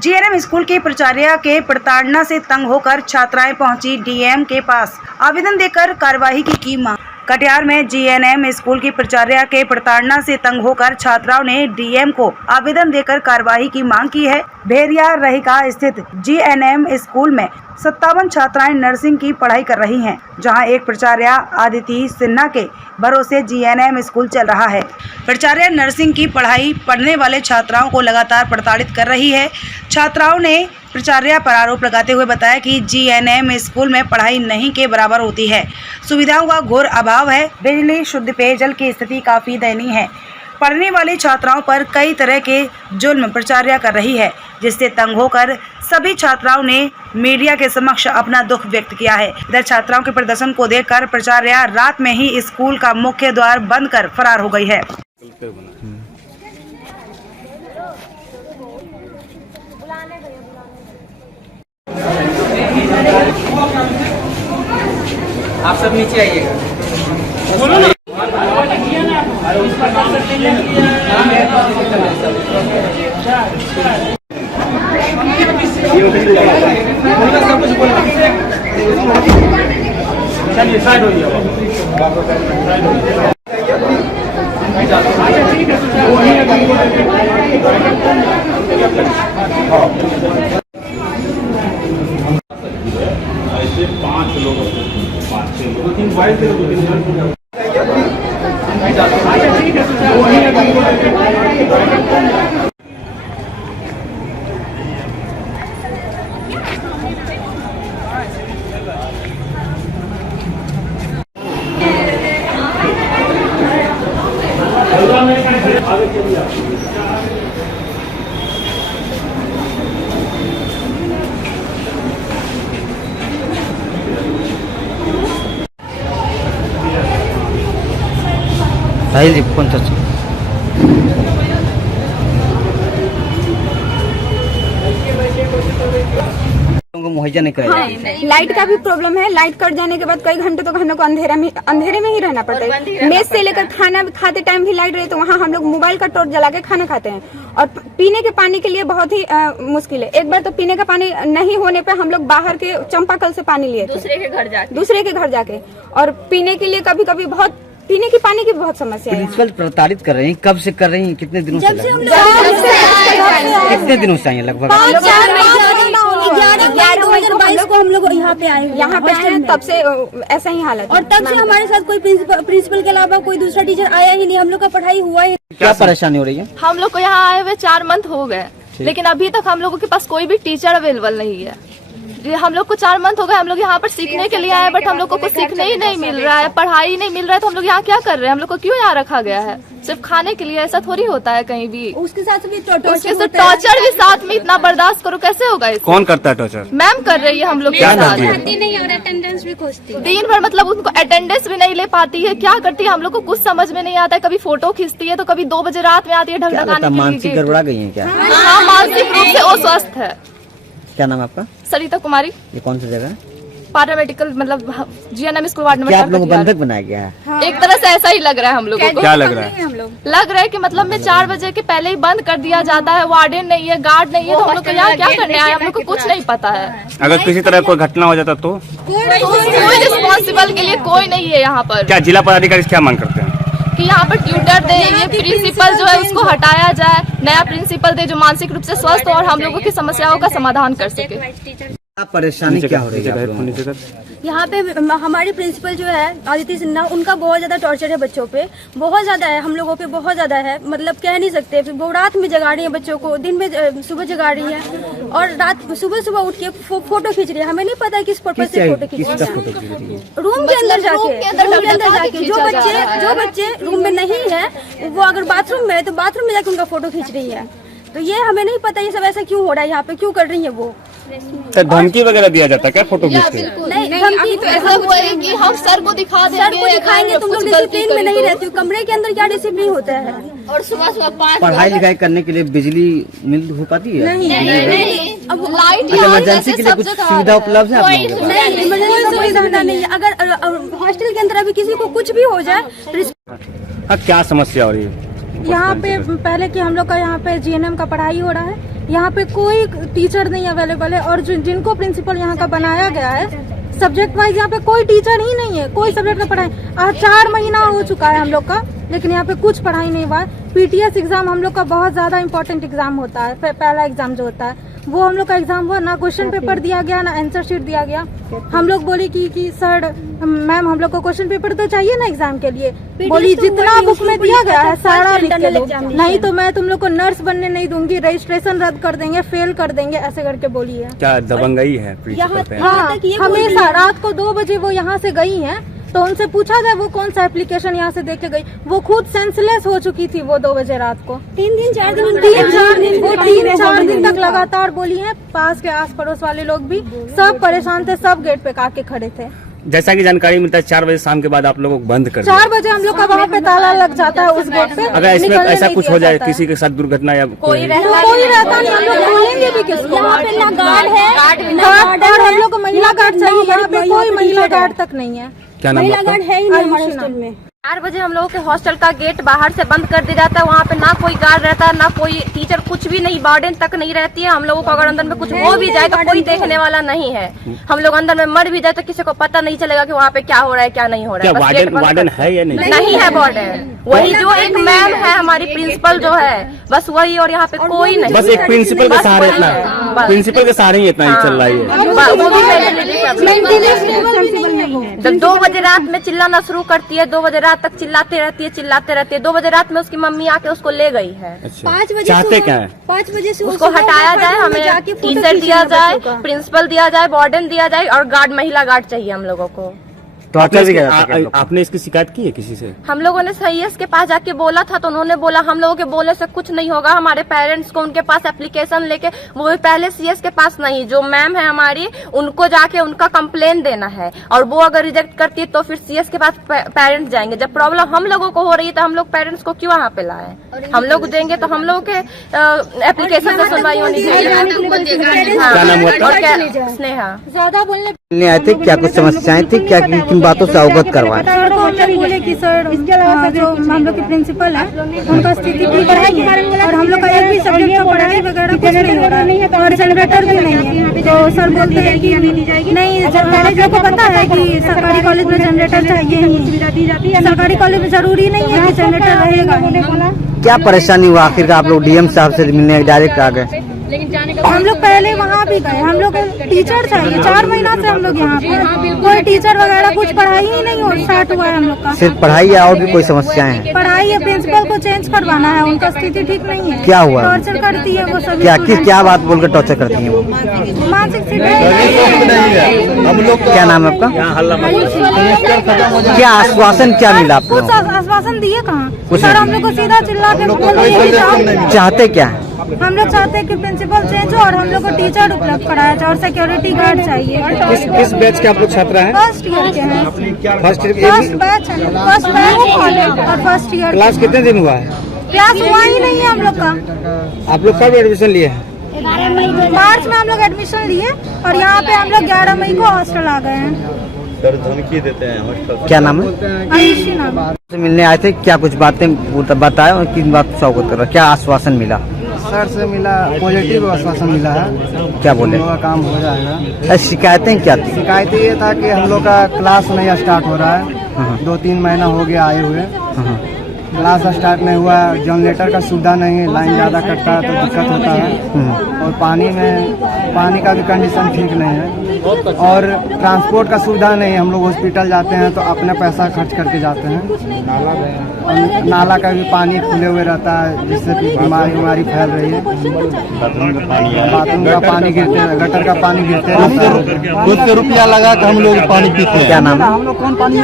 GNM school के प्राचार्य के प्रताड़ना से तंग होकर छात्राएं पहुंची डीएम के पास आवेदन देकर कार्यवाही की मांग। कटिहार में जीएनएम स्कूल की प्राचार्य के प्रताड़ना से तंग होकर छात्राओं ने डीएम को आवेदन देकर कार्यवाही की मांग की है। भेरिया रहिका स्थित जीएनएम स्कूल में 57 छात्राएं नर्सिंग की पढ़ाई कर रही हैं, जहां एक प्राचार्य आदिति सिन्हा के भरोसे जीएनएम स्कूल चल रहा है। प्राचार्य नर्सिंग की पढ़ाई पढ़ने वाले छात्राओं को लगातार प्रताड़ित कर रही है। छात्राओं ने प्राचार्य पर आरोप लगाते हुए बताया कि जीएनएम स्कूल में पढ़ाई नहीं के बराबर होती है, सुविधाओं का घोर अभाव है, बिजली शुद्ध पेयजल की स्थिति काफी दयनीय है। पढ़ने वाली छात्राओं पर कई तरह के जुल्म प्राचार्य कर रही है, जिससे तंग होकर सभी छात्राओं ने मीडिया के समक्ष अपना दुख व्यक्त किया है। इधर छात्राओं के प्रदर्शन को देखकर प्राचार्य रात में ही स्कूल का मुख्य द्वार बंद कर फरार हो गई है। आप सब नीचे आइएगा। चलिए साइड हो जाइए। ऐसे 5 लोग 5 6 लोग 3 बाइक दे 2 3 साहिल जी कौन सा मुहैया नहीं कराया। लाइट का भी प्रॉब्लम है। लाइट कट जाने के बाद कई घंटे तो हम लोग को अंधेरे में ही रहना पड़ता है। मेस से लेकर खाना खाते टाइम भी लाइट रहे तो वहाँ हम लोग मोबाइल का टॉर्च जला के खाना खाते हैं। और पीने के पानी के लिए बहुत ही मुश्किल है। एक बार तो पीने का पानी नहीं होने पे हम लोग बाहर के चंपाकल से पानी लिए थे, दूसरे के घर जाके। और पीने के लिए कभी कभी बहुत पीने की पानी की बहुत समस्या है। प्रिंसिपल प्रताड़ित कर रही हैं, कब से कर रही हैं, कितने दिनों से? कितने दिनों से आई लगभग? 11/22 को हम लोग यहाँ पे आए तब से ऐसा ही हालत। और तब से हमारे साथ कोई प्रिंसिपल के अलावा कोई दूसरा टीचर आया ही नहीं। हम लोग का पढ़ाई हुआ ही। क्या परेशानी हो रही है? हम लोग को यहाँ आए हुए 4 मंथ हो गए, लेकिन अभी तक हम लोगों के पास कोई भी टीचर अवेलेबल नहीं है। हम लोग को 4 मंथ हो गए। हम लोग यहाँ पर सीखने के लिए आए, बट हम लोग को कुछ सीखने ही नहीं मिल रहा है, पढ़ाई नहीं मिल रहा है। तो हम लोग यहाँ क्या कर रहे हैं? हम लोग को क्यों यहाँ रखा गया है? सिर्फ खाने के लिए? ऐसा थोड़ी होता है कहीं भी। उसके साथ भी टॉर्चर भी साथ में इतना बर्दाश्त करो, कैसे होगा? कौन करता है टॉर्चर? मैम कर रही है हम लोग के साथ। दिन भर मतलब उनको अटेंडेंस भी नहीं ले पाती है। क्या करती है हम लोग को कुछ समझ में नहीं आता है। कभी फोटो खींचती है तो कभी 2 बजे रात में आती है ढकढकाने के लिए। मानसिक गड़बड़ा गई है क्या? हाँ, मानसिक रूप से अस्वस्थ है। क्या नाम है आपका? सरिता कुमारी। ये कौन सी जगह है? पैरामेडिकल मतलब जीएनएम स्कूल वार्ड नंबर 4। क्या आप लोग बंधक बनाया गया है? हाँ। एक तरह से ऐसा ही लग रहा है हम लोगों को। क्या लग रहा है? लग रहा है कि मतलब में 4 बजे के पहले ही बंद कर दिया जाता है। वार्डन नहीं है, गार्ड नहीं है, तो हम लोग को यहाँ क्या करने आए? हम लोग को कुछ नहीं पता है। अगर किसी तरह कोई घटना हो जाता तो कोई रिस्पॉन्सिबल के लिए कोई नहीं है यहाँ पर। क्या जिला पदाधिकारी क्या मांग करते हैं? कि यहाँ पर ट्यूटर दे, ये प्रिंसिपल जो है उसको हटाया जाए, नया प्रिंसिपल दे जो मानसिक रूप से स्वस्थ हो और हम लोगों की समस्याओं का समाधान कर सके। परेशानी क्या हो रही है? यहाँ पे हमारी प्रिंसिपल जो है आदिति सिन्हा, उनका बहुत ज्यादा टॉर्चर है बच्चों पे। बहुत ज्यादा है, हम लोगों पे बहुत ज्यादा है। मतलब कह नहीं सकते। फिर वो रात में जगा रही है बच्चों को, दिन में सुबह जगा रही है, और रात सुबह उठ के फोटो खींच रही है। हमें नहीं पता है किस पर्पज से फोटो खींच रही है। रूम के अंदर जाके जो बच्चे रूम में नहीं है, वो अगर बाथरूम में है तो बाथरूम में जाके उनका फोटो खींच रही है। तो ये हमें नहीं पता ये सब ऐसा क्यों हो रहा है, यहाँ पे क्यों कर रही है वो। धमकी वगैरह दिया जाता है क्या फोटो खींच के? नहीं, धमकी तो ऐसा हुआ है कि हम सर को दिखा देंगे, सर को दिखाएंगे। तुम लोग डिसिप्लिन में नहीं रहते हो। कमरे के अंदर क्या डिसिप्लिन होता है? और सुबह 5 पढ़ाई लिखाई करने के लिए बिजली मिल हो पाती है? नहीं। अब लाइट इमरजेंसी के लिए कुछ सुविधा उपलब्ध है? नहीं, इमरजेंसी का कोई सुविधा नहीं है। अगर हॉस्टल के अंदर अभी किसी को कुछ भी हो जाए। क्या समस्या हो रही है? यहाँ पे पहले कि हम लोग का यहाँ पे जीएनएम का पढ़ाई हो रहा है, यहाँ पे कोई टीचर नहीं अवेलेबल है और जिनको प्रिंसिपल यहाँ का बनाया गया है सब्जेक्ट वाइज यहाँ पे कोई टीचर ही नहीं है, कोई सब्जेक्ट का पढ़ाई। आज 4 महीना हो चुका है हम लोग का, लेकिन यहाँ पे कुछ पढ़ाई नहीं हुआ है। पीटीएस एग्जाम हम लोग का बहुत ज्यादा इम्पोर्टेंट एग्जाम होता है, पहला एग्जाम जो होता है वो हम लोग का एग्जाम हुआ, ना क्वेश्चन पेपर दिया गया ना आंसर शीट दिया गया। हम लोग बोली कि सर मैम हम लोग को क्वेश्चन पेपर तो चाहिए ना एग्जाम के लिए, बोली जितना बुक में दिया गया है सारा लिख के दो, नहीं तो मैं तुम लोग को नर्स बनने नहीं दूंगी, रजिस्ट्रेशन रद्द कर देंगे, फेल कर देंगे, ऐसे करके बोली है। क्या दबंगई है प्रिंसिपल पे? हाँ, हमेशा रात को 2 बजे वो यहाँ से गई हैं, तो उनसे पूछा जाए वो कौन सा एप्लीकेशन यहाँ से देके गई, वो खुद सेंसलेस हो चुकी थी वो 2 बजे रात को। 3-4 दिन तक लगातार बोली है। पास के आस पड़ोस वाले लोग भी सब परेशान थे, सब गेट पे आके खड़े थे। जैसा कि जानकारी मिलता है 4 बजे शाम के बाद आप लोगों को बंद कर 4 बजे हम लोग का वहाँ पे ताला लग जाता है उस गेट पे। अगर इसमें ऐसा कुछ हो जाए किसी के साथ दुर्घटना या कोई रहता नहीं, हम लोग बोलेंगे भी किसको। यहाँ पे ना गार्ड है और हम लोग को महिला गार्ड चाहिए, यहाँ पे कोई महिला गार्ड तक नहीं है। क्या नाम आपका? है ही नहीं हमारे स्कूल में। 4 बजे हम लोगों के हॉस्टल का गेट बाहर से बंद कर दिया जाता है, वहाँ पे ना कोई गार्ड रहता है ना कोई टीचर, कुछ भी नहीं, वार्डन तक नहीं रहती है। हम लोगों को अगर अंदर में कुछ हो भी जाए तो कोई देखने वाला नहीं है। हम लोग अंदर में मर भी जाए तो किसी को पता नहीं चलेगा कि वहाँ पे क्या हो रहा है क्या नहीं हो रहा है। वार्डन है या नहीं है वार्डन, वही जो एक मैम है हमारी प्रिंसिपल जो है, बस वही, और यहाँ पे कोई नहीं। बस एक प्रिंसिपल के सहारे इतना, प्रिंसिपल के सहारे ही इतना ही चल रहा है। वो भी जब 2 बजे रात में चिल्लाना शुरू करती है, 2 बजे रात तक चिल्लाते रहती है। 2 बजे रात में उसकी मम्मी आके उसको ले गई है। 5 बजे चाहते क्या है? 5 बजे से उसको हटाया जाए, हमें टीचर दिया जाए, प्रिंसिपल दिया जाए, वार्डन दिया जाए और गार्ड, महिला गार्ड चाहिए हम लोगों को। तो आपने इसकी शिकायत की है किसी से? हम लोगों ने सीएस के पास जाके बोला था, तो उन्होंने बोला हम लोगों के बोलने से कुछ नहीं होगा। हमारे पेरेंट्स को उनके पास एप्लीकेशन लेके, वो भी पहले सीएस के पास नहीं, जो मैम है हमारी उनको जाके उनका कंप्लेन देना है, और वो अगर रिजेक्ट करती है तो फिर सीएस के पास पेरेंट्स जाएंगे। जब प्रॉब्लम हम लोगों को हो रही है तो हम लोग पेरेंट्स को क्यों वहाँ पे लाए? हम लोग देंगे तो हम लोगों के एप्लीकेशन से सुनवाई होनी चाहिए। स्नेहा ज्यादा बोलने आए थे, क्या कुछ समस्याएं थी, क्या किन बातों से अवगत करवाएं? बोले कि सर जो हम लोग के प्रिंसिपल है उनका स्थिति पढ़ाई के बारे में, और हम लोग का एक भी सब्जेक्ट का पढ़ाई वगैरह कुछ नहीं हो रहा है और जनरेटर भी नहीं है। तो सर बोलते हैं कि नहीं, कॉलेज को पता है कि सरकारी कॉलेज में जनरेटर चाहिए ही, सरकारी कॉलेज में जरूरी नहीं है कि जनरेटर रहेगा। क्या परेशानी हुआ आखिर आप लोग डीएम साहब से मिलने डायरेक्ट आ गए? हम लोग पहले वहाँ भी गए, हम लोग टीचर चाहिए, 4 महीना से हम लोग यहाँ पे कोई टीचर वगैरह कुछ पढ़ाई ही नहीं हो स्टार्ट हुआ है हम लोग का। सिर्फ पढ़ाई या और भी कोई समस्याएं हैं? पढ़ाई है, प्रिंसिपल को चेंज करवाना है, उनका स्थिति ठीक नहीं है। क्या हुआ? टॉर्चर करती है वो सब। क्या बात बोलकर टॉर्चर करती है वो? मानसिक क्या नाम है आपका? क्या आश्वासन क्या मिला आपको? कुछ आश्वासन दिए कहाँ सर? हम लोग को सीधा चिल्ला के बोल दिए। चाहते क्या है? हम लोग चाहते हैं कि प्रिंसिपल चेंज हो और हम लोग को टीचर उपलब्ध कराया जाए और सिक्योरिटी गार्ड चाहिए। किस बैच के आप लोग छात्र हैं? फर्स्ट ईयर के हैं। फर्स्ट बैच है, फर्स्ट बैच और फर्स्ट ईयर। क्लास कितने दिन हुआ है? क्लास हुआ ही नहीं है हम लोग का। आप लोग कब एडमिशन लिए हैं? मार्च में हम लोग एडमिशन लिए और यहाँ पे हम लोग 11 मई को हॉस्टल आ गए हैं। धमकी देते हैं हॉस्टल। क्या नाम है? आयुषी नाम। मिलने आए थे, क्या कुछ बातें बताए और किन बात से अवगत करा? क्या आश्वासन मिला? सर से मिला, पॉजिटिव आश्वासन मिला है। क्या बोले? हम लोग का काम हो जाएगा। शिकायतें क्या थी? शिकायत ये था कि हम लोग का क्लास नहीं स्टार्ट हो रहा है, 2-3 महीना हो गया आए हुए, क्लास स्टार्ट नहीं हुआ, जनरेटर का सुविधा नहीं है, लाइन ज़्यादा कटता है तो दिक्कत होता है, और पानी का भी कंडीशन ठीक नहीं है, और ट्रांसपोर्ट का सुविधा नहीं है। हम लोग हॉस्पिटल जाते हैं तो अपना पैसा खर्च करके जाते हैं, और नाला का भी पानी खुले हुए रहता है जिससे कि बीमारी फैल रही है। बाथरूम का पानी गिरते, गटर का पानी गिरते रहता है। ₹200 लगा कर हम लोग पानी पीते हैं। क्या नाम है? हम लोग कौन पानी